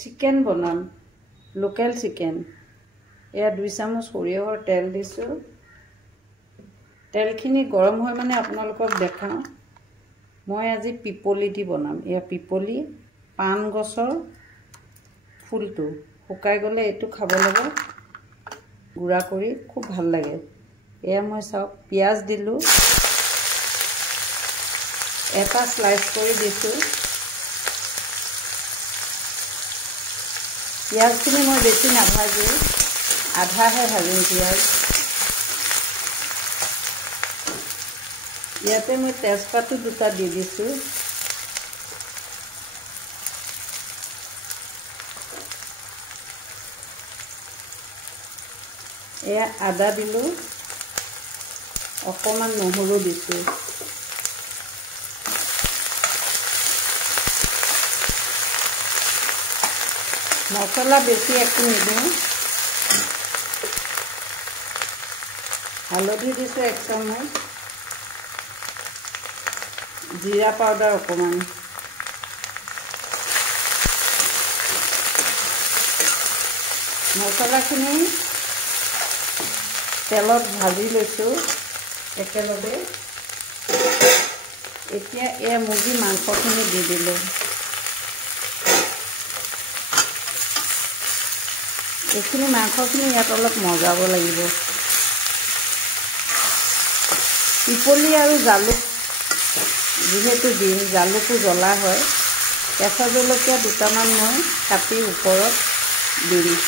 Chicken বনাম local chicken এয়া 2 চামুচ সৰিয়হৰ তেল দিছো তেলখিনি গৰম হয় মানে আপোনালোকক দেখাও মই আজি পিপলি দি বনাম এয়া পিপলি পান গছৰ ফুলটো শুকাই গলে এটো খাব লাগে গুড়া কৰি খুব ভাল লাগে এয়া মই সব পিয়াজ দিলো এটা স্লাইস কৰি দিছো পিয়াজ খিনি মই বেছি নাভাজো আধা হে ভাজিম পিয়াজ ইয়াতে মই তেজপাতটো দুটা দি দিছো এয়া আদা দিলো অকমান নহৰু দিছো মছলা বেছি একটু নিদিওঁ হালধি দিছো 1 চামুচ জিৰা পাউডাৰ অকমান মছলাখিনি তেলত ভাজি লৈছো একেলগে এতিয়া এই মুৰ্গী মাংসখিনি দি দিলো এখিনি মাংসখিনি ইয়াত অলপ মজাব লাগিব পিপলি আৰু জালুক যেহেতু দিন জালুকু জ্বলা হয় কেঁচা জলকীয়া দুটামান মই কাটি ওপৰত দিম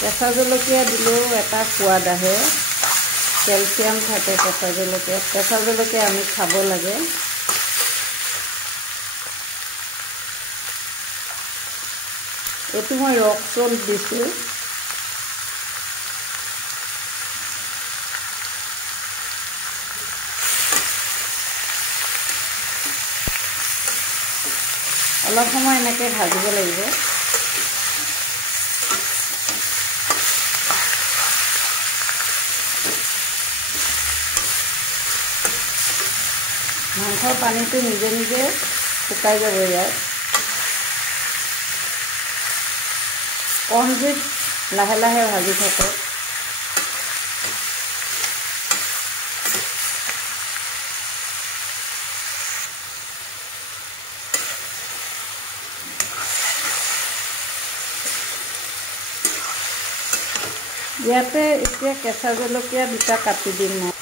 কেঁচা জলকীয়া দিলেও এটা সোৱাদ আহে ক্যালসিয়াম থাকে কেঁচা জলকীয়া আমি খাব লাগে এটো মই ৰক সল্ট দিছো অলপ সময় এনেকৈ ভাজিব লাগিব মাংসৰ পানীটো নিজে নিজে শুকাই যাব ইয়াত কম জুইত লাহে লাহে ভাজি থাকক ইয়াতে এতিয়া কেঁচা জলকীয়া দুটা কাটি দিম মই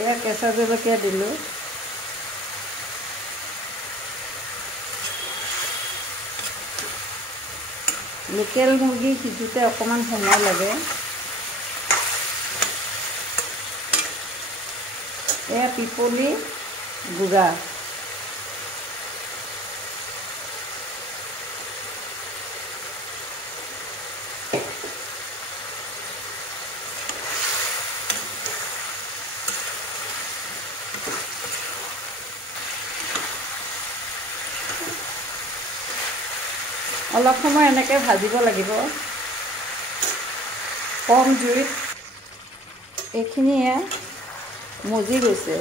এয়া কেঁচা জলকীয়া দিলো লোকেল মুৰ্গী সিজুতে অকমান সময় লাগে এয়া পিপলি গুড়া অলপ সময় এনেকৈ ভাজিব লাগিব কম জুইত এইখিনিয়ে মজি গৈছে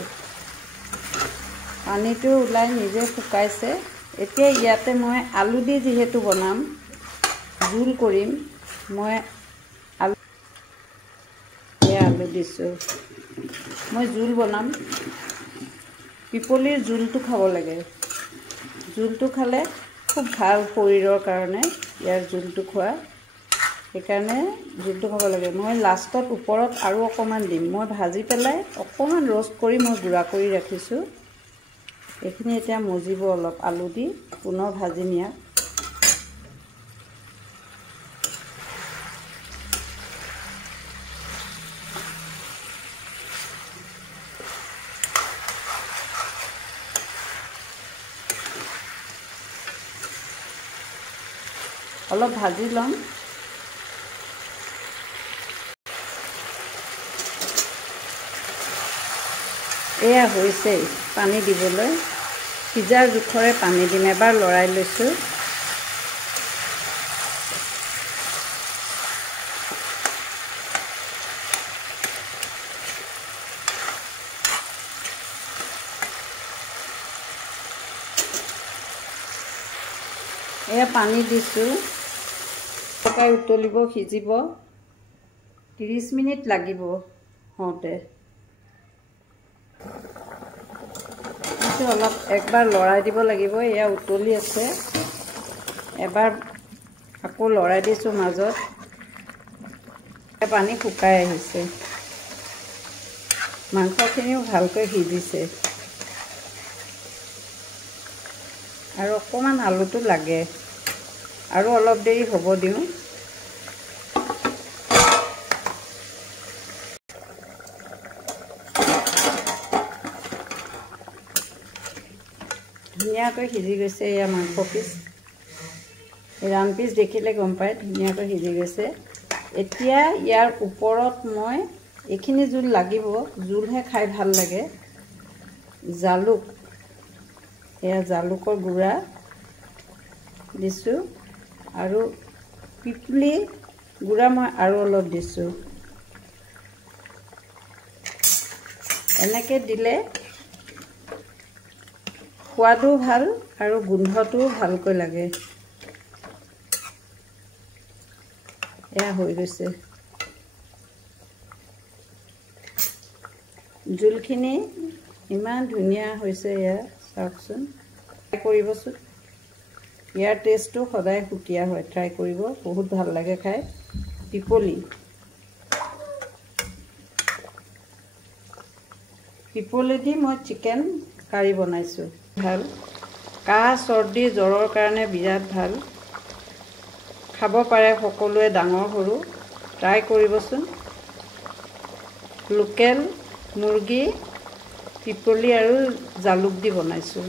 পানীটো ওলাই নিজে শুকাইছে এতিয়া ইয়াতে মই আলু দি যেহেতু বনাম জোল কৰিম মই আলু দিছো মই জোল বনাম পিপলিৰ জোলটো খাব লাগে জোলটো খালে খুব ভাল শৰীৰৰ কাৰণে ইয়াৰ জোলটো খোৱা সেইকাৰণে জোলটো খাব লাগে মই লাষ্টত ওপৰত আৰু অকমান দিম মই ভাজি পেলাই অকমান ৰষ্ট কৰি মই গুড়া কৰি ৰাখিছো এইখিনি এতিয়া মজিব অলপ আলু দি পুনৰ ভাজি নিয়া অলপ ভাজি লম এয়া হৈছে পানী দিবলৈ সিজাৰ জোখৰে পানী দিম এবাৰ লৰাই লৈছো এয়া পানী দিছোঁ, পকাই উতলিব, সিজিব, 30 মিনিট লাগিব হওঁতে। অলপ একবাৰ লৰাই দিব লাগিব। এয়া উতলি আছে, এবাৰ আকৌ লৰাই দিছোঁ মাজত, পানী শুকাই আহিছে, মাংসখিনিও ভালকৈ সিজিছে আৰু অকণমান আলুটো লাগে, আৰু অলপ দেৰি হ'ব দিওঁ। ধুনীয়াকৈ সিজি গৈছে। এয়া মাংস পিচ, ৰান পিচ দেখিলে গম পায় ধুনীয়াকৈ সিজি গৈছে। এতিয়া ইয়াৰ ওপৰত মই এইখিনি জোল লাগিব, জোলহে খাই ভাল লাগে, জালুক, এয়া জালুকৰ গুড়া দিছোঁ আৰু পিপলি গুড়া মই আৰু অলপ দিছোঁ। এনেকৈ দিলে সোৱাদো ভাল আৰু গোন্ধটোও ভালকৈ লাগে। এয়া হৈ গৈছে। জোলখিনি ইমান ধুনীয়া হৈছে, এয়া চাওকচোন, ট্ৰাই কৰিবচোন। ইয়াৰ টেষ্টটো সদায় সুকীয়া হয়, ট্ৰাই কৰিব, বহুত ভাল লাগে খাই। পিপলি দি মই চিকেন কাৰী বনাইছোঁ, ভাল। কাহ চৰ্দি জ্বৰৰ কাৰণে বিৰাট ভাল, খাব পাৰে সকলোৱে, ডাঙৰ সৰু, ট্ৰাই কৰিবচোন। লোকেল মুৰ্গী পিপলি আৰু জালুক দি বনাইছোঁ।